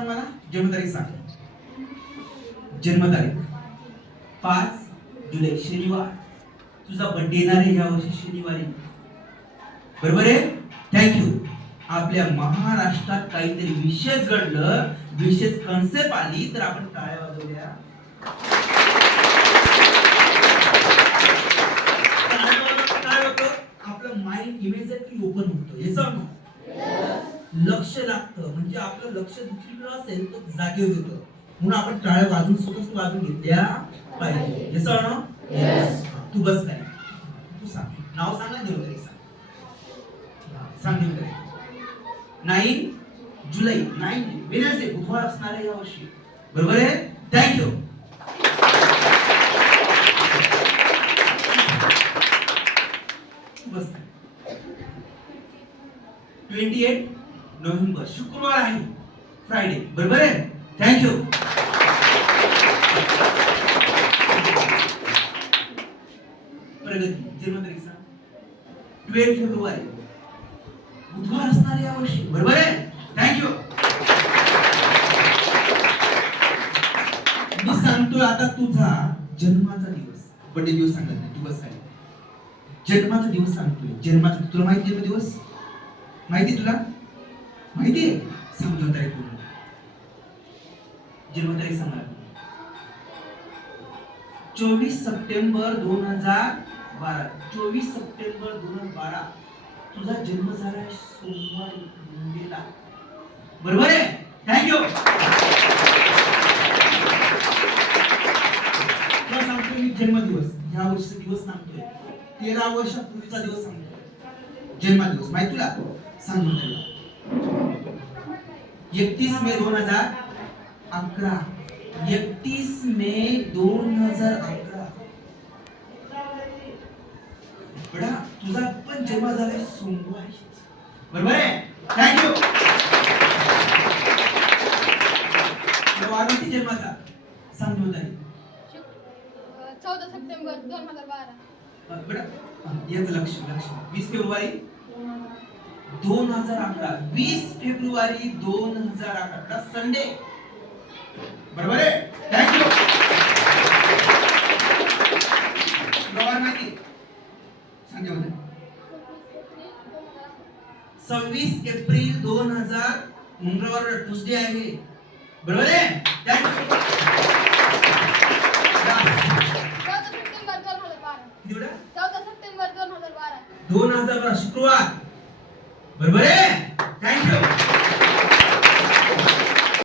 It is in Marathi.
सांग मला, जन्मतारीख सांग. जन्मतारीख 5 जुलै शनिवार. तुझा बर्थडे येणार आहे या वर्षी शनिवारी, बरोबर आहे. थँक्यू. आपल्या महाराष्ट्रात काहीतरी विशेष घडलं, विशेष कन्सेप्ट आली तर आपण टाळ्या वाजवल्या. काय होतं, आपलं माइंड इमिजिएटली ओपन होतं. याचं लक्ष लागतं, म्हणजे आपलं लक्ष दुसरीकडे असेल तर जागे होतं. म्हणून आपण टाळ्या वाजून स्वतःच वाजून घेतल्या पाहिजे. याचं तू बस काय, तू सांग नाव सांग ना, जन्मतारीख सांग. सांग जन्मतारीख. 9 जुलै. 9 वेनसडे, बुधवार असणार आहे या वर्षी, बरोबर आहे. थँक्यू. बस 28 नोव्हेंबर शुक्रवार आहे, फ्रायडे, बरोबर आहे. थँक्यू. प्रगती. जन्मतारीख सांग. 12 फेब्रुवारी बुधवार असणार आहे या वर्षी, बरोबर आहे. थँक्यू. मी सांगतोय आता तुझा जन्माचा दिवस, बर्थडे दिवस सांगत नाही, तू बस काय. जन्माचा दिवस सांगतोय. जन्माचा तुला माहिती आहे दिवस, माहिती तुला माहिती आहे. सांग जन्मतारीख पूर्ण. जन्मतारीख सांगा. 24 सप्टेंबर 2012. 24 सप्टेंबर 2012 तुझा जन्म झाला सोमवारी, मंडेला, बरोबर आहे. थँक्यू. तुला सांगतोय मी जन्मदिवस, ह्या वर्षीचा दिवस सांगतोय. 13 वर्षापूर्वीचा दिवस सांगतोय. जन्मदिवस माहिती तुला, सांग मला. 31 मे 2011. 31 मे 2011. बडा तुझा पण जन्म झालाय सोमवारी, बरोबर आहे. थँक्यू. वारंटी जन्माचा सांग जन्मतारीख. 14 सप्टेंबर 2012. बडा याचं लक्ष. 20 फेब्रुवारी 2011. 20 फेब्रुवारी 2011 संडे, बरोबर आहे. थँक्यू. माहिती सांग जन्मतारीख. 26 एप्रिल 2000 मंगळवार, ट्यूसडे आहे, बरोबर आहे. थँक्यू. 14 सप्टेंबर 2012. किती बेटा? 14 सप्टेंबर 2012. 2012 शुक्रवार, बरोबर आहे. थँक्यू.